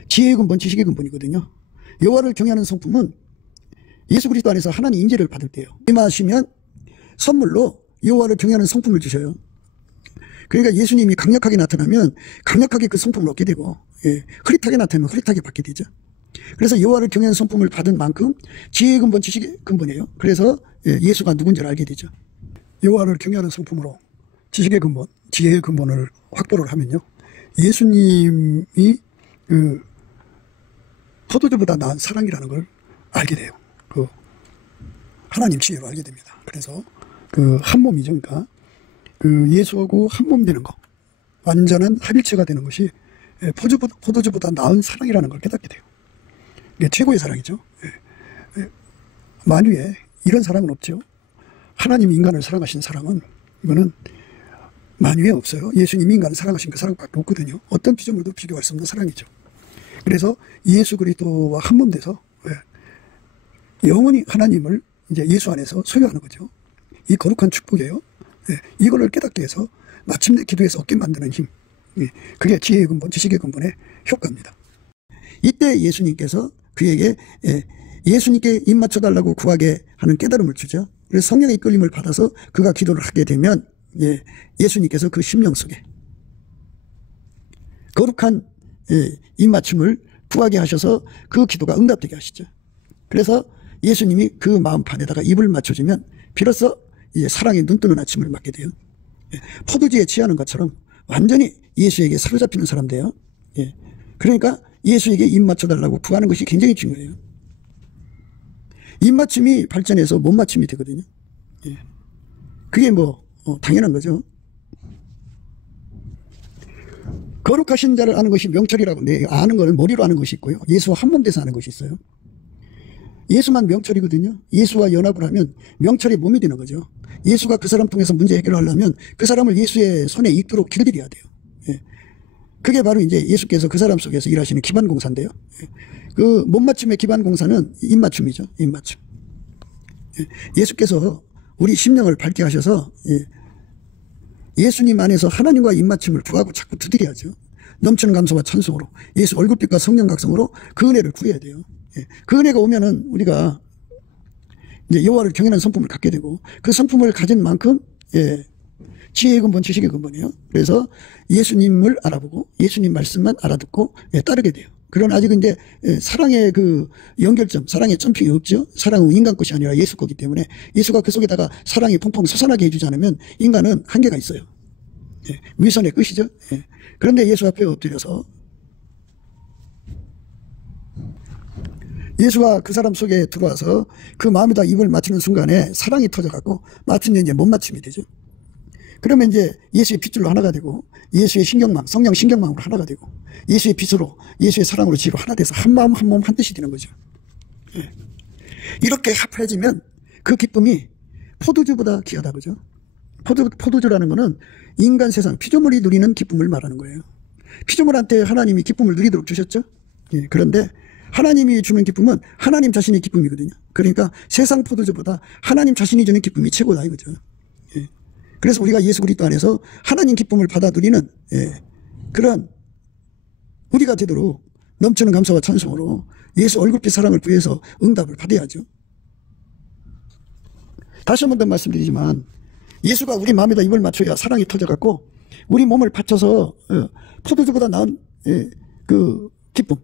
지혜의 근본, 지식의 근본이거든요. 여호와를 경외하는 성품은 예수 그리스도 안에서 하나님 임재를 받을 때요. 임하시면 선물로 여호와를 경외하는 성품을 주셔요. 그러니까 예수님이 강력하게 나타나면 강력하게 그 성품을 얻게 되고 흐릿하게 나타나면 흐릿하게 받게 되죠. 그래서 여호와를 경외하는 성품을 받은 만큼 지혜의 근본, 지식의 근본이에요. 그래서 예수가 누군지를 알게 되죠. 여호와를 경외하는 성품으로 지식의 근본, 지혜의 근본을 확보를 하면요, 예수님이 그 포도주보다 나은 사랑이라는 걸 알게 돼요. 그 하나님 지혜로 알게 됩니다. 그래서 그 한 몸이죠. 그러니까 그 예수하고 한 몸 되는 거, 완전한 합일체가 되는 것이 포도주보다 나은 사랑이라는 걸 깨닫게 돼요. 이게 최고의 사랑이죠. 만유에 이런 사랑은 없죠. 하나님이 인간을 사랑하신 사랑은 이거는 만유에 없어요. 예수님이 인간을 사랑하신 그 사랑밖에 없거든요. 어떤 피조물도 비교할 수 없는 사랑이죠. 그래서 예수 그리스도와 한 몸 돼서 영원히 하나님을 이제 예수 안에서 소유하는 거죠. 이 거룩한 축복이에요. 이거를 깨닫게 해서 마침내 기도에서 얻게 만드는 힘. 그게 지혜의 근본, 지식의 근본의 효과입니다. 이때 예수님께서 그에게 예수님께 입 맞춰달라고 구하게 하는 깨달음을 주죠. 그래서 성령의 이끌림을 받아서 그가 기도를 하게 되면 예수님께서 그 심령 속에 거룩한 입맞춤을 구하게 하셔서 그 기도가 응답되게 하시죠. 그래서 예수님이 그 마음판에다가 입을 맞춰주면 비로소 이제 사랑의 눈뜨는 아침을 맞게 돼요. 포도주에 취하는 것처럼 완전히 예수에게 사로잡히는 사람 돼요. 그러니까 예수에게 입 맞춰달라고 구하는 것이 굉장히 중요해요. 입 맞춤이 발전해서 못 맞춤이 되거든요. 예. 그게 뭐 당연한 거죠. 거룩하신 자를 아는 것이 명철이라고. 네, 아는 거는 머리로 아는 것이 있고요. 예수와 한 몸 돼서 아는 것이 있어요. 예수만 명철이거든요. 예수와 연합을 하면 명철이 몸이 되는 거죠. 예수가 그 사람 통해서 문제 해결을 하려면 그 사람을 예수의 손에 이끌어 길들여야 돼요. 예. 그게 바로 이제 예수께서 그 사람 속에서 일하시는 기반 공사인데요. 예. 그 못 맞춤의 기반 공사는 입 맞춤이죠. 입 맞춤. 예. 예수께서 우리 심령을 밝게 하셔서 예수님 안에서 하나님과 입 맞춤을 구하고 자꾸 두드려야죠. 넘치는 감사와 찬송으로 예수 얼굴빛과 성령 각성으로 그 은혜를 구해야 돼요. 예. 그 은혜가 오면은 우리가 이제 여호와를 경외하는 성품을 갖게 되고 그 성품을 가진 만큼 지혜의 근본, 지식의 근본이에요. 그래서 예수님을 알아보고 예수님 말씀만 알아듣고 따르게 돼요. 그러나 아직은 이제 사랑의 그 연결점, 사랑의 점핑이 없죠. 사랑은 인간 것이 아니라 예수 거기 때문에 예수가 그 속에다가 사랑이 펑펑 솟아나게 해주지 않으면 인간은 한계가 있어요. 위선의 끝이죠. 그런데 예수 앞에 엎드려서 예수가 그 사람 속에 들어와서 그 마음에다 입을 맞추는 순간에 사랑이 터져갖고 맞추면 이제 못 맞춤이 되죠. 그러면 이제 예수의 핏줄로 하나가 되고 예수의 신경망, 성령 신경망으로 하나가 되고 예수의 빛으로 예수의 사랑으로 지로 하나 돼서 한 마음 한 몸 한 뜻이 되는 거죠. 이렇게 합해지면 그 기쁨이 포도주보다 귀하다 그죠. 포도주라는 거는 인간 세상 피조물이 누리는 기쁨을 말하는 거예요. 피조물한테 하나님이 기쁨을 누리도록 주셨죠. 그런데 하나님이 주는 기쁨은 하나님 자신의 기쁨이거든요. 그러니까 세상 포도주보다 하나님 자신이 주는 기쁨이 최고다 이거죠. 그래서 우리가 예수 그리스도 안에서 하나님 기쁨을 받아 누리는 그런 우리가 되도록 넘치는 감사와 찬송으로 예수 얼굴빛 사랑을 구해서 응답을 받아야죠. 다시 한 번 더 말씀드리지만 예수가 우리 마음에다 입을 맞춰야 사랑이 터져갖고 우리 몸을 바쳐서 포도주보다 나은 그 기쁨,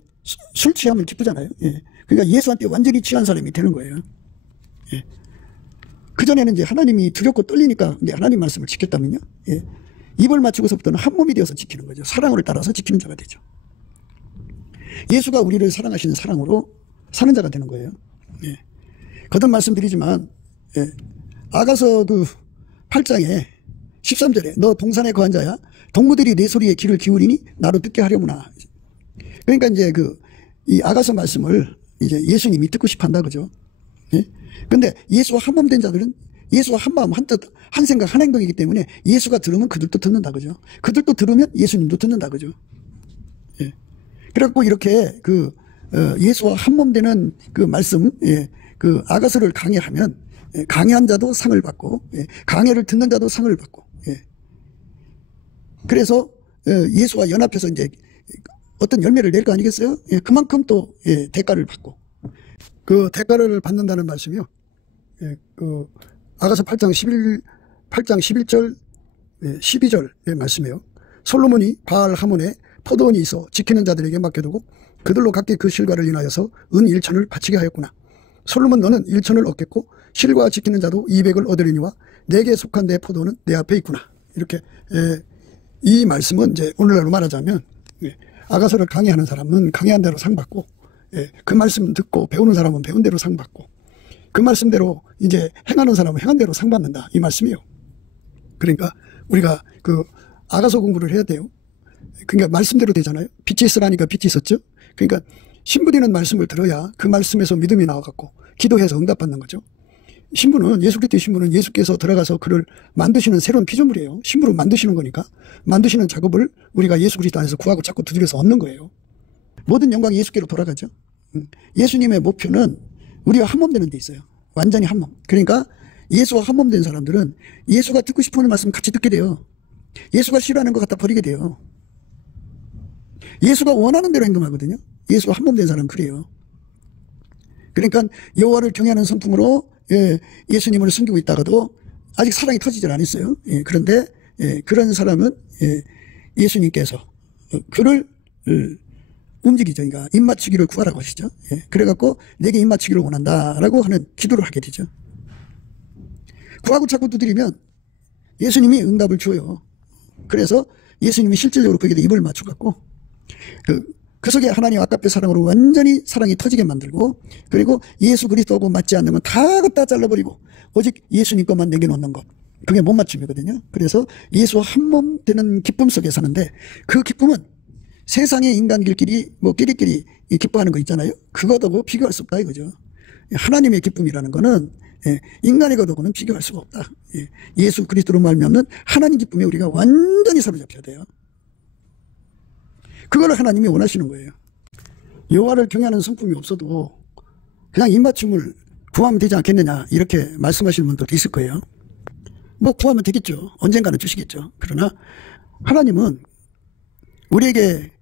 술 취하면 기쁘잖아요. 그러니까 예수한테 완전히 취한 사람이 되는 거예요. 그전에는 이제 하나님이 두렵고 떨리니까 이제 하나님 말씀을 지켰다면요. 입을 맞추고서부터는 한 몸이 되어서 지키는 거죠. 사랑을 따라서 지키는 자가 되죠. 예수가 우리를 사랑하시는 사랑으로 사는 자가 되는 거예요. 거듭 말씀드리지만 아가서 그 8장에 13절에 너 동산에 거한 자야 동무들이 내 소리에 귀를 기울이니 나로 듣게 하려무나. 그러니까 이제 이 아가서 말씀을 이제 예수님이 듣고 싶어 한다 그죠. 근데 예수와 한 몸 된 자들은 예수와 한 마음, 한 뜻, 한 생각, 한 행동이기 때문에 예수가 들으면 그들도 듣는다 그죠. 그들도 들으면 예수님도 듣는다 그죠. 그래갖고 이렇게 예수와 한 몸 되는 그 말씀, 그 아가서를 강해하면 강해한 자도 상을 받고 강해를 듣는 자도 상을 받고 그래서 예수와 연합해서 이제 어떤 열매를 낼 거 아니겠어요? 그만큼 또 대가를 받고 그 대가를 받는다는 말씀이요. 그 아가서 8장 11절 12절의 말씀이에요. 솔로몬이 바알 하몬에 포도원이 있어 지키는 자들에게 맡겨두고 그들로 각기 그 실과를 인하여서 은 1천을 바치게 하였구나. 솔로몬 너는 1천을 얻겠고 실과 지키는 자도 200을 얻으리니와 내게 속한 내 포도는 내 앞에 있구나. 이렇게 이 말씀은 이제 오늘날로 말하자면 아가서를 강의하는 사람은 강의한 대로 상 받고 그 말씀 듣고 배우는 사람은 배운 대로 상 받고 그 말씀대로 이제 행하는 사람은 행한 대로 상 받는다 이 말씀이에요. 그러니까 우리가 그 아가서 공부를 해야 돼요. 그러니까 말씀대로 되잖아요. 빛이 있으라니까 빛이 있었죠. 그러니까 신부되는 말씀을 들어야 그 말씀에서 믿음이 나와갖고 기도해서 응답받는 거죠. 신부는 예수 그리스도의 신부는 예수께서 들어가서 그를 만드시는 새로운 피조물이에요. 신부로 만드시는 거니까 만드시는 작업을 우리가 예수 그리스도 안에서 구하고 자꾸 두드려서 얻는 거예요. 모든 영광이 예수께로 돌아가죠. 예수님의 목표는 우리와 한 몸 되는 데 있어요. 완전히 한 몸. 그러니까 예수와 한 몸 된 사람들은 예수가 듣고 싶어하는 말씀 같이 듣게 돼요. 예수가 싫어하는 것 갖다 버리게 돼요. 예수가 원하는 대로 행동하거든요. 예수와 한 몸 된 사람은 그래요. 그러니까 여호와를 경외하는 성품으로 예수님을 섬기고 있다가도 아직 사랑이 터지질 않았어요. 그런데 그런 사람은 예수님께서 그를 움직이죠. 그러니까 입맞추기를 구하라고 하시죠. 그래갖고 내게 입맞추기를 원한다라고 하는 기도를 하게 되죠. 구하고 자꾸 두드리면 예수님이 응답을 줘요. 그래서 예수님이 실질적으로 거기다 입을 맞춰갖고 그 그 속에 하나님 아깝게 사랑으로 완전히 사랑이 터지게 만들고, 그리고 예수 그리스도하고 맞지 않는 건 다 갖다 잘라버리고 오직 예수님 것만 남겨놓는 것. 그게 못 맞춤이거든요. 그래서 예수와 한 몸 되는 기쁨 속에 사는데, 그 기쁨은 세상의 인간들끼리 뭐 끼리끼리 기뻐하는 거 있잖아요. 그것하고 비교할 수 없다 이거죠. 하나님의 기쁨이라는 거는 인간의 것하고는 비교할 수가 없다. 예수 그리스도로 말미암는 하나님 기쁨에 우리가 완전히 사로잡혀야 돼요. 그걸 하나님이 원하시는 거예요. 여호와를 경외하는 성품이 없어도 그냥 입맞춤을 구하면 되지 않겠느냐 이렇게 말씀하시는 분들도 있을 거예요. 뭐 구하면 되겠죠. 언젠가는 주시겠죠. 그러나 하나님은 우리에게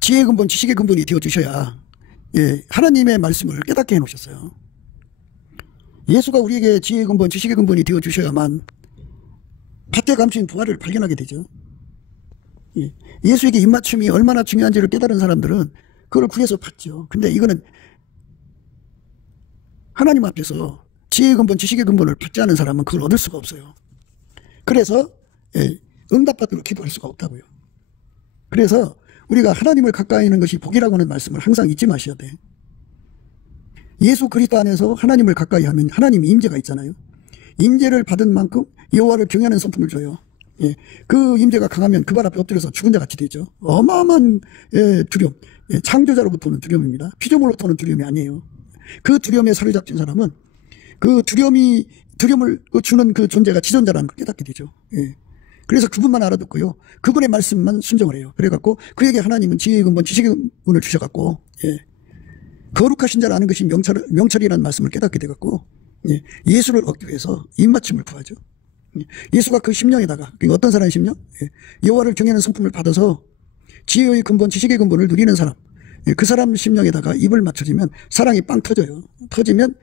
지혜의 근본, 지식의 근본이 되어주셔야 하나님의 말씀을 깨닫게 해놓으셨어요. 예수가 우리에게 지혜의 근본, 지식의 근본이 되어주셔야만 밭에 감춘 부활을 발견하게 되죠. 예수에게 입맞춤이 얼마나 중요한지를 깨달은 사람들은 그걸 구해서 받죠. 근데 이거는 하나님 앞에서 지혜의 근본, 지식의 근본을 받지 않은 사람은 그걸 얻을 수가 없어요. 그래서 응답받도록 기도할 수가 없다고요. 그래서 우리가 하나님을 가까이 하는 것이 복이라고 하는 말씀을 항상 잊지 마셔야 돼. 예수 그리스도 안에서 하나님을 가까이 하면 하나님의 임재가 있잖아요. 임재를 받은 만큼 여호와를 경외하는 성품을 줘요. 그 임재가 강하면 그 발 앞에 엎드려서 죽은 자 같이 되죠. 어마어마한 두려움, 창조자로부터 오는 두려움입니다. 피조물로부터 오는 두려움이 아니에요. 그 두려움에 사로잡힌 사람은 그 두려움을 주는 그 존재가 지존자라는 걸 깨닫게 되죠. 그래서 그분만 알아듣고요. 그분의 말씀만 순종을 해요. 그래갖고 그에게 하나님은 지혜의 근본, 지식의 근본을 주셔갖고 거룩하신 자를 아는 것이 명철이라는 말씀을 깨닫게 돼갖고 예수를 얻기 위해서 입맞춤을 구하죠. 예수가 그 심령에다가, 어떤 사람의 심령? 여호와를 경외하는 성품을 받아서 지혜의 근본, 지식의 근본을 누리는 사람, 그 사람 심령에다가 입을 맞춰주면 사랑이 빵 터져요. 터지면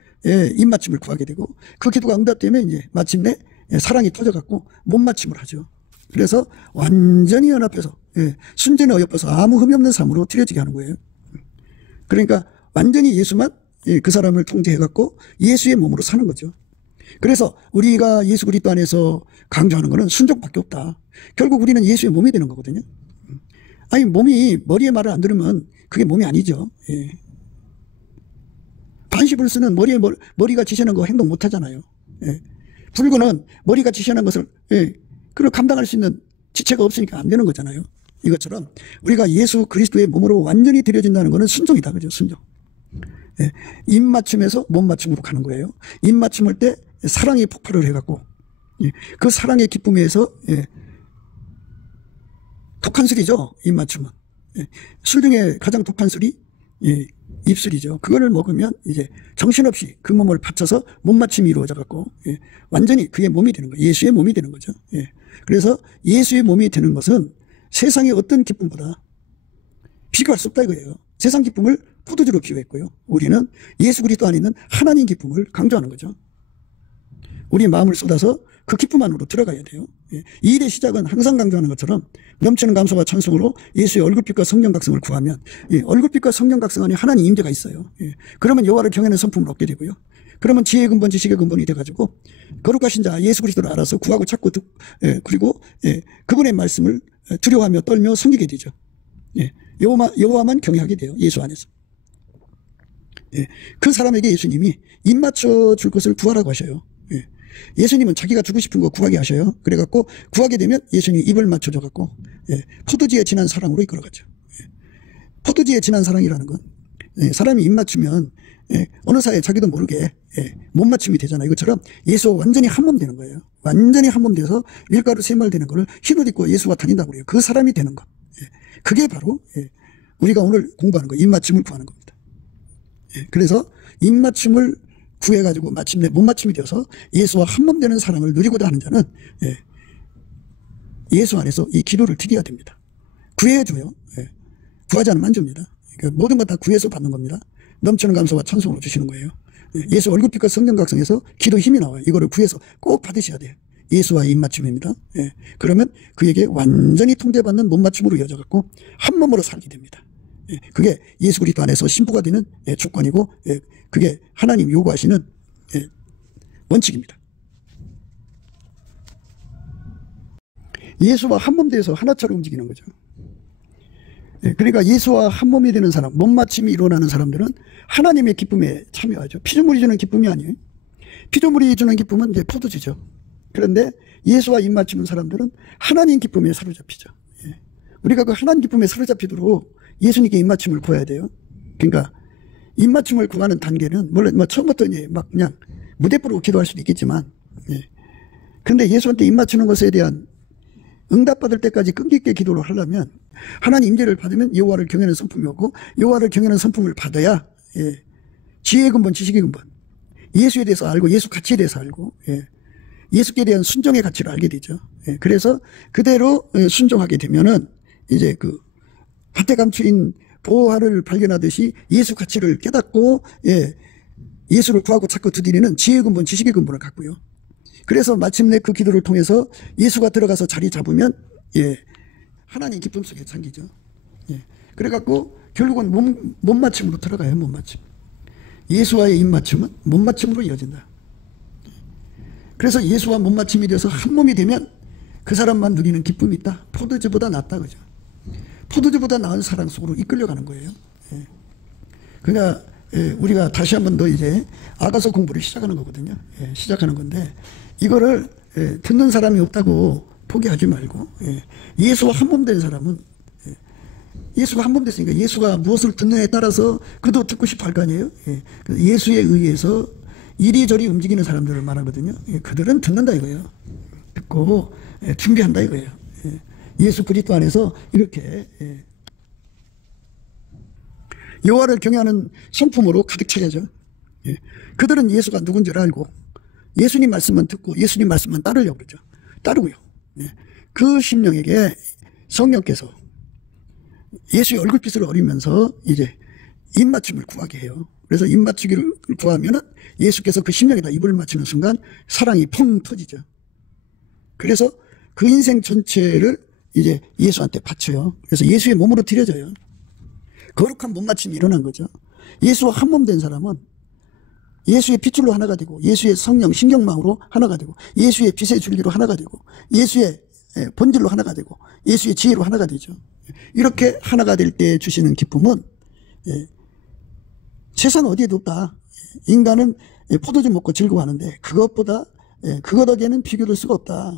입맞춤을 구하게 되고, 그 기도가 응답되면 이제 마침내 사랑이 터져갖고 못 맞춤을 하죠. 그래서 완전히 연합해서 순전히 어여뻐서 아무 흠이 없는 삶으로 들여지게 하는 거예요. 그러니까 완전히 예수만 그 사람을 통제해갖고 예수의 몸으로 사는 거죠. 그래서 우리가 예수 그리스도 안에서 강조하는 것은 순종밖에 없다. 결국 우리는 예수의 몸이 되는 거거든요. 아니 몸이 머리의 말을 안 들으면 그게 몸이 아니죠. 반시불수는 머리가 지시하는 거 행동 못 하잖아요. 불구는 머리가 지시하는 것을 그걸 감당할 수 있는 지체가 없으니까 안 되는 거잖아요. 이것처럼 우리가 예수 그리스도의 몸으로 완전히 들여진다는 것은 순종이다. 그죠? 순종. 입맞춤에서 몸맞춤으로 가는 거예요. 입맞춤할 때 사랑이 폭발을 해갖고 그 사랑의 기쁨에서 독한 술이죠. 입맞춤은. 술 중에 가장 독한 술이 입술이죠. 그거를 먹으면 이제 정신없이 그 몸을 바쳐서 몸맞춤이 이루어져갖고 완전히 그의 몸이 되는 거예요. 예수의 몸이 되는 거죠. 그래서 예수의 몸이 되는 것은 세상의 어떤 기쁨보다 비교할 수 없다 이거예요. 세상 기쁨을 포도주로 비유했고요. 우리는 예수 그리스도 안에 있는 하나님 기쁨을 강조하는 거죠. 우리 마음을 쏟아서 그 기쁨 안으로 들어가야 돼요. 이 일의 시작은 항상 강조하는 것처럼 넘치는 감사와 찬송으로 예수의 얼굴빛과 성령 각성을 구하면 얼굴빛과 성령 각성 안에 하나님 임재가 있어요. 그러면 여호와를 경외하는 성품을 얻게 되고요. 그러면 지혜의 근본, 지식의 근본이 돼가지고 거룩하신 자 예수 그리스도를 알아서 구하고 찾고 그리고 그분의 말씀을 두려워하며 떨며 섬기게 되죠. 여호와만 경외하게 돼요. 예수 안에서. 그 사람에게 예수님이 입 맞춰 줄 것을 구하라고 하셔요. 예수님은 자기가 주고 싶은 거 구하게 하셔요. 그래갖고 구하게 되면 예수님이 입을 맞춰줘갖고 포도주에 진한 사랑으로 이끌어가죠. 포도주에 진한 사랑이라는 건 사람이 입 맞추면 어느 사이에 자기도 모르게 못 맞춤이 되잖아요. 이것처럼 예수와 완전히 한 몸 되는 거예요. 완전히 한 몸 돼서 밀가루 세말 되는 거를 흰옷 입고 예수가 다닌다고 그래요. 그 사람이 되는 것. 그게 바로 우리가 오늘 공부하는 거, 입맞춤을 구하는 겁니다. 그래서 입맞춤을 구해가지고 마침내 못맞춤이 되어서 예수와 한 몸 되는 사랑을 누리고자 하는 자는 예수 안에서 이 기도를 드려야 됩니다. 구해줘요. 구하지 않으면 안 줍니다. 그러니까 모든 것 다 구해서 받는 겁니다. 넘치는 감사와 찬송으로 주시는 거예요. 예수 얼굴빛과 성령 각성에서 기도 힘이 나와요. 이거를 구해서 꼭 받으셔야 돼요. 예수와의 입맞춤입니다. 그러면 그에게 완전히 통제받는 몸맞춤으로 이어져갖고 한 몸으로 살게 됩니다. 그게 예수 그리스도 안에서 신부가 되는 조건이고 그게 하나님 요구하시는 원칙입니다. 예수와 한 몸 돼서 하나처럼 움직이는 거죠. 그러니까 예수와 한 몸이 되는 사람, 몸맞춤이 일어나는 사람들은 하나님의 기쁨에 참여하죠. 피조물이 주는 기쁨이 아니에요. 피조물이 주는 기쁨은 이제 포도주죠. 그런데 예수와 입맞추는 사람들은 하나님 기쁨에 사로잡히죠. 우리가 그 하나님 기쁨에 사로잡히도록 예수님께 입맞춤을 구해야 돼요. 그러니까 입맞춤을 구하는 단계는 물론 뭐 처음부터 이제 막 그냥 무대뽀로 기도할 수도 있겠지만, 그런데 예수한테 입맞추는 것에 대한 응답받을 때까지 끈기 있게 기도를 하려면 하나님 임재를 받으면 여호와를 경외하는 성품이 오고, 여호와를 경외하는 성품을 받아야 지혜의 근본, 지식의 근본, 예수에 대해서 알고 예수 가치에 대해서 알고 예수께 대한 순종의 가치를 알게 되죠. 그래서 그대로 순종하게 되면은 이제 그 밭에 감추인 보화를 발견하듯이 예수 가치를 깨닫고 예수를 구하고 찾고 두드리는 지혜의 근본, 지식의 근본을 갖고요. 그래서 마침내 그 기도를 통해서 예수가 들어가서 자리 잡으면 하나님 기쁨 속에 잠기죠. 그래갖고 결국은 몸맞춤으로 들어가요. 몸맞춤. 예수와의 입맞춤은 몸맞춤으로 이어진다. 그래서 예수와 몸맞춤이 되어서 한 몸이 되면 그 사람만 누리는 기쁨이 있다. 포도주보다 낫다, 그죠? 포도주보다 나은 사랑 속으로 이끌려가는 거예요. 그러니까 우리가 다시 한 번 더 이제 아가서 공부를 시작하는 거거든요. 시작하는 건데 이거를 듣는 사람이 없다고 포기하지 말고 예수와 한 몸 된 사람은 예수가 한 몸 됐으니까 예수가 무엇을 듣느냐에 따라서 그도 듣고 싶어 할 거 아니에요. 예수에 의해서 이리저리 움직이는 사람들을 말하거든요. 그들은 듣는다 이거예요. 듣고 준비한다 이거예요. 예수 그리스도 안에서 이렇게 여호와를 경외하는 성품으로 가득 차야죠. 그들은 예수가 누군지를 알고 예수님 말씀만 듣고 예수님 말씀만 따르려고 그러죠. 따르고요. 그 심령에게 성령께서 예수의 얼굴빛을 어리면서 이제 입맞춤을 구하게 해요. 그래서 입맞추기를 구하면은 예수께서 그 심령에다 입을 맞추는 순간 사랑이 펑 터지죠. 그래서 그 인생 전체를 이제 예수한테 바쳐요. 그래서 예수의 몸으로 드려져요. 거룩한 몸맞춤이 일어난 거죠. 예수와 한 몸 된 사람은 예수의 핏줄로 하나가 되고 예수의 성령 신경망으로 하나가 되고 예수의 빛의 줄기로 하나가 되고 예수의 본질로 하나가 되고 예수의 지혜로 하나가 되죠. 이렇게 하나가 될 때 주시는 기쁨은 세상 어디에도 없다. 인간은 포도주 먹고 즐거워하는데 그것보다 그것 에게는 비교될 수가 없다.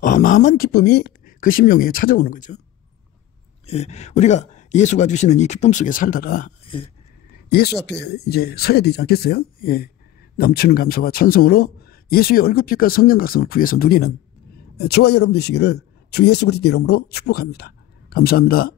어마어마한 기쁨이 그 심령에 찾아오는 거죠. 우리가 예수가 주시는 이 기쁨 속에 살다가 예수 앞에 이제 서야 되지 않겠어요? 넘치는 감사와 찬송으로 예수의 얼굴빛과 성령 각성을 구해서 누리는 저와 여러분 되시기를 주 예수 그리스도 이름으로 축복합니다. 감사합니다.